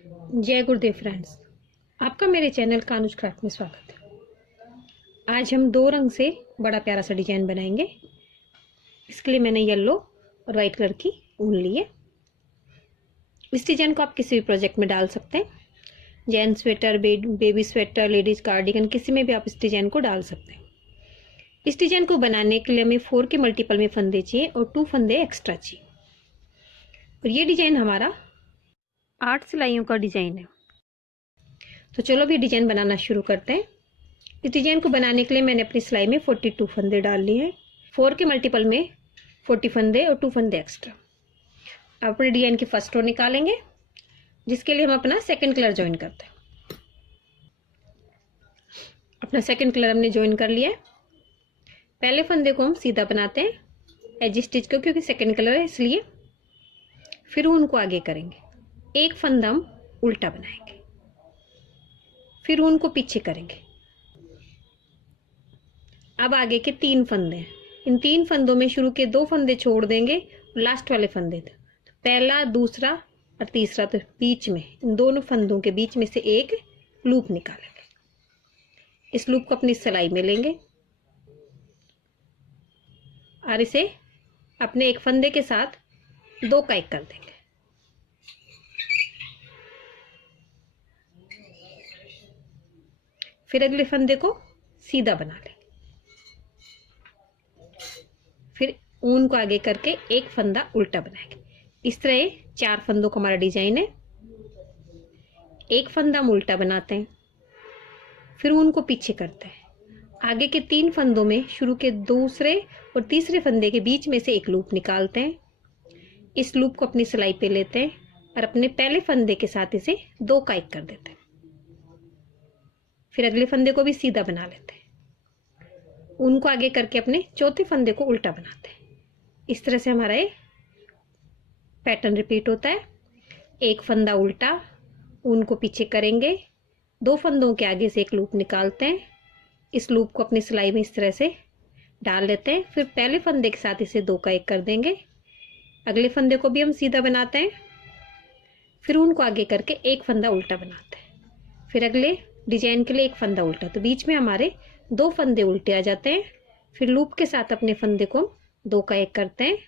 जय गुरुदेव फ्रेंड्स, आपका मेरे चैनल कानुज क्राफ्ट में स्वागत है। आज हम दो रंग से बड़ा प्यारा सा डिजाइन बनाएंगे। इसके लिए मैंने येलो और वाइट कलर की ऊन ली है। इस डिजाइन को आप किसी भी प्रोजेक्ट में डाल सकते हैं। Gents sweater, baby sweater, ladies cardigan, किसी में भी आप इस डिजाइन को डाल सकते हैं। इस डिजाइन को बनाने के लिए हमें 4 के मल्टीपल में फंदे चाहिए और 2 फंदे एक्स्ट्रा चाहिए। और ये डिजाइन हमारा 8 सिलाइयों का डिजाइन है। तो चलो भी डिजाइन बनाना शुरू करते हैं। इस डिजाइन को बनाने के लिए मैंने अपनी सिलाई में 42 फंदे डाल लिए हैं। 4 के मल्टीपल में 40 फंदे और 2 फंदे एक्स्ट्रा। अब अपने डिजाइन की फर्स्ट रो निकालेंगे, जिसके लिए हम अपना सेकंड कलर ज्वाइन करते हैं। अपना सेकंड कलर हमने ज्वाइन कर लिया है। पहले फंदे को हम सीधा बनाते हैं एज स्टिच को, क्योंकि सेकंड कलर है इसलिए। फिर उनको आगे करेंगे, एक फंदा हम उल्टा बनाएंगे, फिर उनको पीछे करेंगे। अब आगे के 3 फंदे हैं। इन 3 फंदों में शुरू के 2 फंदे छोड़ देंगे और लास्ट वाले फंदे थे पहला, दूसरा और तीसरा, तो बीच में इन दोनों फंदों के बीच में से एक लूप निकालेंगे। इस लूप को अपनी सिलाई में लेंगे और इसे अपने एक फंदे के साथ 2 का 1 कर देंगे। फिर अगले फंदे को सीधा बना लेंगे। फिर ऊन को आगे करके एक फंदा उल्टा बनाएंगे। इस तरह 4 फंदों का हमारा डिजाइन है। एक फंदा हम उल्टा बनाते हैं, फिर ऊन को पीछे करते हैं। आगे के 3 फंदों में शुरू के दूसरे और तीसरे फंदे के बीच में से एक लूप निकालते हैं। इस लूप को अपनी सिलाई पे लेते हैं और अपने पहले फंदे के साथ इसे 2 का 1 कर देते हैं। फिर अगले फंदे को भी सीधा बना लेते हैं। ऊन को आगे करके अपने चौथे फंदे को उल्टा बनाते हैं। इस तरह से हमारा ये पैटर्न रिपीट होता है। एक फंदा उल्टा, ऊन को पीछे करेंगे, 2 फंदों के आगे से एक लूप निकालते हैं। इस लूप को अपनी सिलाई में इस तरह से डाल लेते हैं। फिर पहले फंदे के साथ इसे 2 का 1 कर देंगे। अगले फंदे को भी हम सीधा बनाते हैं। फिर ऊन को आगे करके एक फंदा उल्टा बनाते हैं। फिर अगले डिजाइन के लिए एक फंदा उल्टा, तो बीच में हमारे 2 फंदे उल्टे आ जाते हैं। फिर लूप के साथ अपने फंदे को 2 का 1 करते हैं,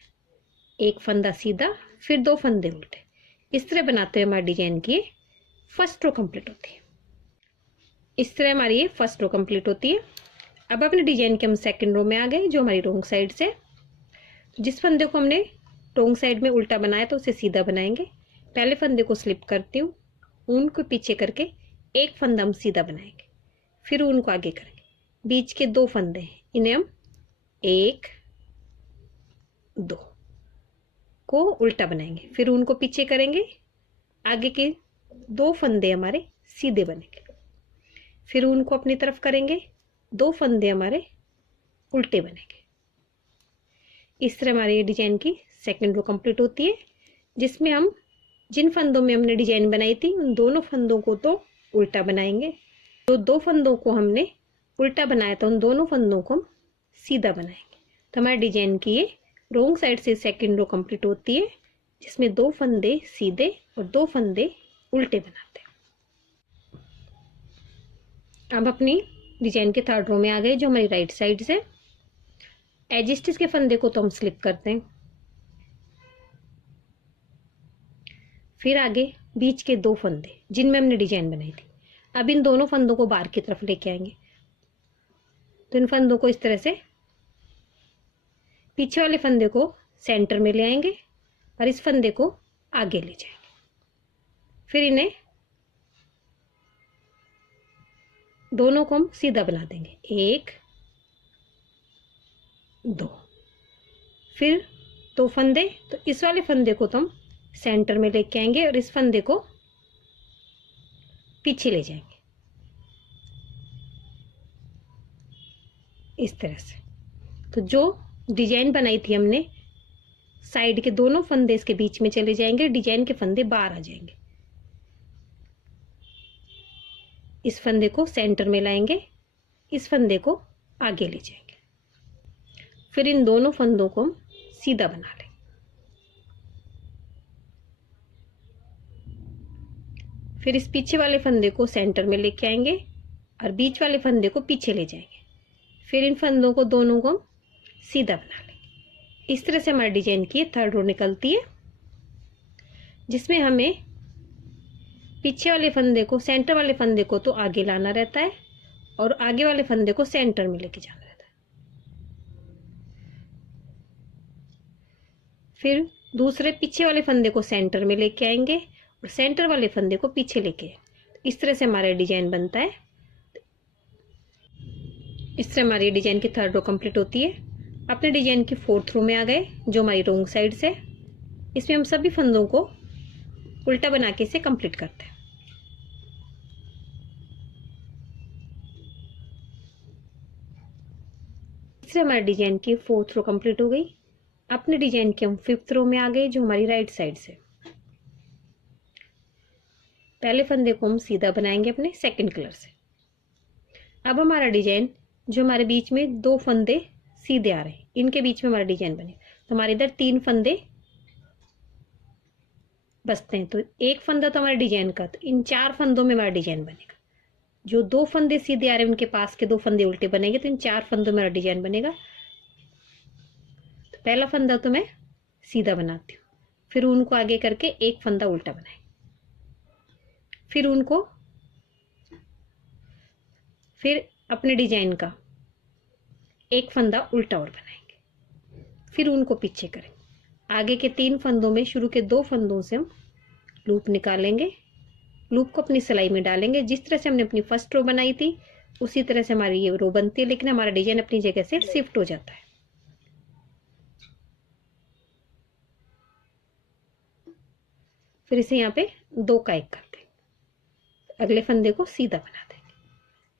एक फंदा सीधा, फिर 2 फंदे उल्टे। इस तरह बनाते हुए हमारी डिजाइन की फर्स्ट रो कंप्लीट होती है। इस तरह हमारी ये फर्स्ट रो कंप्लीट होती है। अब अपने डिजाइन के हम सेकंड रो में आ गए, जो हमारी रोंग साइड से। जिस फंदे को हमने रोंग साइड में उल्टा बनाया तो उसे सीधा बनाएंगे। पहले फंदे को स्लिप करती हूँ, ऊन को पीछे करके एक फंदा हम सीधा बनाएंगे, फिर ऊन को आगे करेंगे। बीच के 2 फंदे हैं, इन्हें हम 1 2 को उल्टा बनाएंगे, फिर ऊन को पीछे करेंगे। आगे के 2 फंदे हमारे सीधे बनेंगे, फिर ऊन को अपनी तरफ करेंगे, 2 फंदे हमारे उल्टे बनेंगे। इस तरह हमारी डिजाइन की सेकंड रो कंप्लीट होती है, जिसमें हम जिन फंदों में हमने डिजाइन बनाई थी उन दोनों फंदों को तो उल्टा बनाएंगे। तो 2 फंदों को हमने उल्टा बनाया था, उन दोनों फंदों को हम सीधा बनाएंगे। तो हमारे डिजाइन की ये रोंग साइड से सेकंड रो कंप्लीट होती है, जिसमें 2 फंदे सीधे और 2 फंदे उल्टे बनाते हैं। अब अपनी डिजाइन के थर्ड रो में आ गए, जो हमारी राइट साइड से। एज स्टिच के फंदे को तो हम स्लिप करते हैं। फिर आगे बीच के 2 फंदे जिनमें हमने डिजाइन बनाई थी, अब इन दोनों फंदों को बाहर की तरफ लेके आएंगे। तो इन फंदों को इस तरह से पीछे वाले फंदे को सेंटर में ले आएंगे और इस फंदे को आगे ले जाएंगे। फिर इन्हें दोनों को हम सीधा बना देंगे, 1 2। फिर 2 फंदे, तो इस वाले फंदे को तो हम सेंटर में लेके आएंगे और इस फंदे को पीछे ले जाएंगे, इस तरह से। तो जो डिजाइन बनाई थी हमने, साइड के दोनों फंदे इसके बीच में चले जाएंगे, डिजाइन के फंदे बाहर आ जाएंगे। इस फंदे को सेंटर में लाएंगे, इस फंदे को आगे ले जाएंगे। फिर इन दोनों फंदों को हम सीधा बना लेंगे। फिर इस पीछे वाले फंदे को सेंटर में लेके आएंगे और बीच वाले फंदे को पीछे ले जाएंगे। फिर इन फंदों को दोनों को हम सीधा बना लेंगे। इस तरह से हमारी डिजाइन की थर्ड रो निकलती है, जिसमें हमें पीछे वाले फंदे को, सेंटर वाले फंदे को तो आगे लाना रहता है और आगे वाले फंदे को सेंटर में लेके जाना रहता है। फिर दूसरे पीछे वाले फंदे को सेंटर में लेके आएंगे और सेंटर वाले फंदे को पीछे लेके, इस तरह से हमारा डिजाइन बनता है। इस तरह हमारी डिजाइन की थर्ड रो कंप्लीट होती है। अपने डिजाइन की फोर्थ रो में आ गए, जो हमारी रोंग साइड से। इसमें हम सभी फंदों को उल्टा बना के इसे कंप्लीट करते हैं। इससे हमारी डिजाइन की फोर्थ रो कंप्लीट हो गई। अपने डिजाइन के हम फिफ्थ रो में आ गए, जो हमारी राइट साइड से। पहले फंदे को हम सीधा बनाएंगे अपने सेकंड कलर से। अब हमारा डिजाइन, जो हमारे बीच में दो फंदे सीधे आ रहे हैं, इनके बीच में हमारा डिजाइन बने, तो हमारे इधर 3 फंदे बचते हैं। तो एक फंदा तो हमारे डिजाइन का, तो इन 4 फंदों में हमारा डिजाइन बनेगा। जो 2 फंदे सीधे आ रहे हैं उनके पास के 2 फंदे उल्टे बनेंगे, तो इन 4 फंदों में हमारा डिजाइन बनेगा। तो पहला फंदा तो मैं सीधा बनाती हूँ, फिर उनको आगे करके एक फंदा उल्टा बनाए, फिर उनको, फिर अपने डिजाइन का एक फंदा उल्टा और बनाएंगे, फिर उनको पीछे करेंगे। आगे के 3 फंदों में शुरू के 2 फंदों से हम लूप निकालेंगे, लूप को अपनी सिलाई में डालेंगे। जिस तरह से हमने अपनी फर्स्ट रो बनाई थी उसी तरह से हमारी ये रो बनती है, लेकिन हमारा डिजाइन अपनी जगह से शिफ्ट हो जाता है। फिर इसे यहाँ पे 2 का 1 कर देंगे, अगले फंदे को सीधा बना देंगे,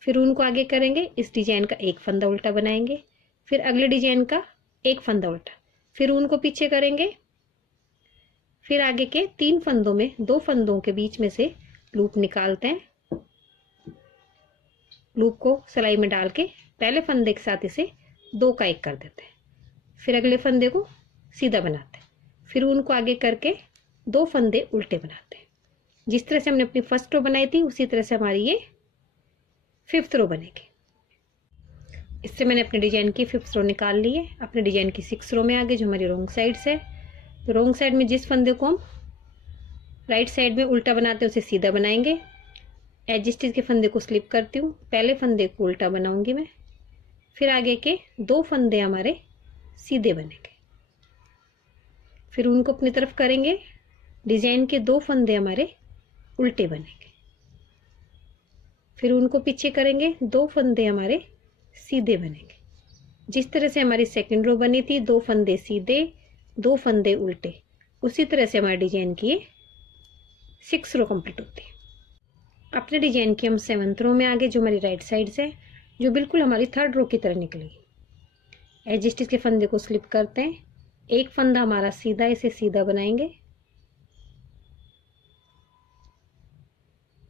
फिर उनको आगे करेंगे। इस डिजाइन का एक फंदा उल्टा बनाएंगे, फिर अगले डिजाइन का एक फंदा उल्टा, फिर उनको पीछे करेंगे। फिर आगे के 3 फंदों में 2 फंदों के बीच में से लूप निकालते हैं, लूप को सिलाई में डाल के पहले फंदे के साथ इसे 2 का 1 कर देते हैं, फिर अगले फंदे को सीधा बनाते हैं, फिर उनको आगे करके 2 फंदे उल्टे बनाते हैं। जिस तरह से हमने अपनी फर्स्ट रो बनाई थी उसी तरह से हमारी ये फिफ्थ रो बनेगी। इससे मैंने अपने डिजाइन की 5th रो निकाल ली है। अपने डिजाइन की 6th रो में आ गए, जो हमारी रोंग साइड से। तो रोंग साइड में जिस फंदे को हम राइट साइड में उल्टा बनाते हैं उसे सीधा बनाएंगे। एज स्टिच के फंदे को स्लिप करती हूँ, पहले फंदे को उल्टा बनाऊंगी मैं, फिर आगे के 2 फंदे हमारे सीधे बनेंगे, फिर उनको अपनी तरफ करेंगे। डिजाइन के 2 फंदे हमारे उल्टे बनेंगे, फिर उनको पीछे करेंगे, 2 फंदे हमारे सीधे बनेंगे। जिस तरह से हमारी सेकंड रो बनी थी, 2 फंदे सीधे 2 फंदे उल्टे, उसी तरह से हमारे डिजाइन की 6th रो कंप्लीट होती है। अपने डिजाइन की हम 7th रो में आ गए, जो हमारी राइट साइड से, जो बिल्कुल हमारी 3rd रो की तरह निकलेगी। एज स्टिच के फंदे को स्लिप करते हैं, एक फंदा हमारा सीधा, इसे सीधा बनाएंगे,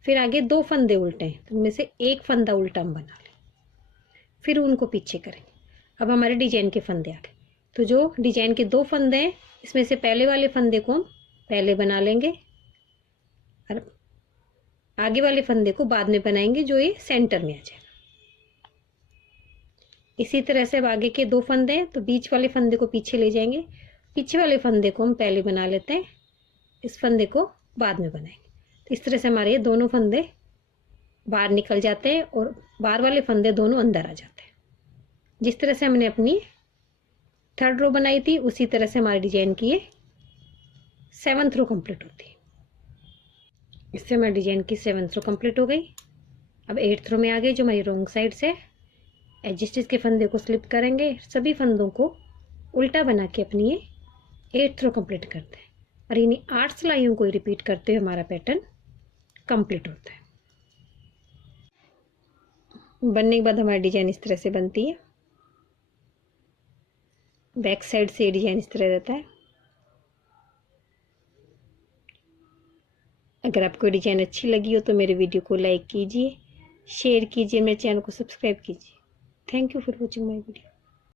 फिर आगे 2 फंदे उल्टे हैं, तो उनमें से एक फंदा उल्टा हम बना लें, फिर उनको पीछे करेंगे। अब हमारे डिजाइन के फंदे आ गए। तो जो डिजाइन के 2 फंदे हैं, इसमें से पहले वाले फंदे को हम पहले बना लेंगे और आगे वाले फंदे को बाद में बनाएंगे, जो ये सेंटर में आ जाएगा। इसी तरह से अब आगे के 2 फंदे हैं, तो बीच वाले फंदे को पीछे ले जाएंगे, पीछे वाले फंदे को हम पहले बना लेते हैं, इस फंदे को बाद में बनाएंगे। तो इस तरह से हमारे दोनों फंदे बाहर निकल जाते हैं और बाहर वाले फंदे दोनों अंदर आ जाते हैं। जिस तरह से हमने अपनी 3rd रो बनाई थी उसी तरह से हमारे डिजाइन की 7th रो कंप्लीट होती है। इससे हमारे डिजाइन की 7th रो कंप्लीट हो गई। अब 8th रो में आ गई, जो हमारी रोंग साइड से। एज स्टिच के फंदे को स्लिप करेंगे, सभी फंदों को उल्टा बना के अपनी 8th रो कंप्लीट करते हैं और इन्हीं 8 सिलाइयों को रिपीट करते हुए हमारा पैटर्न कंप्लीट होता है। बनने के बाद हमारी डिजाइन इस तरह से बनती है। बैक साइड से डिजाइन इस तरह रहता है। अगर आपको डिजाइन अच्छी लगी हो तो मेरे वीडियो को लाइक कीजिए, शेयर कीजिए, मेरे चैनल को सब्सक्राइब कीजिए। Thank you for watching my video.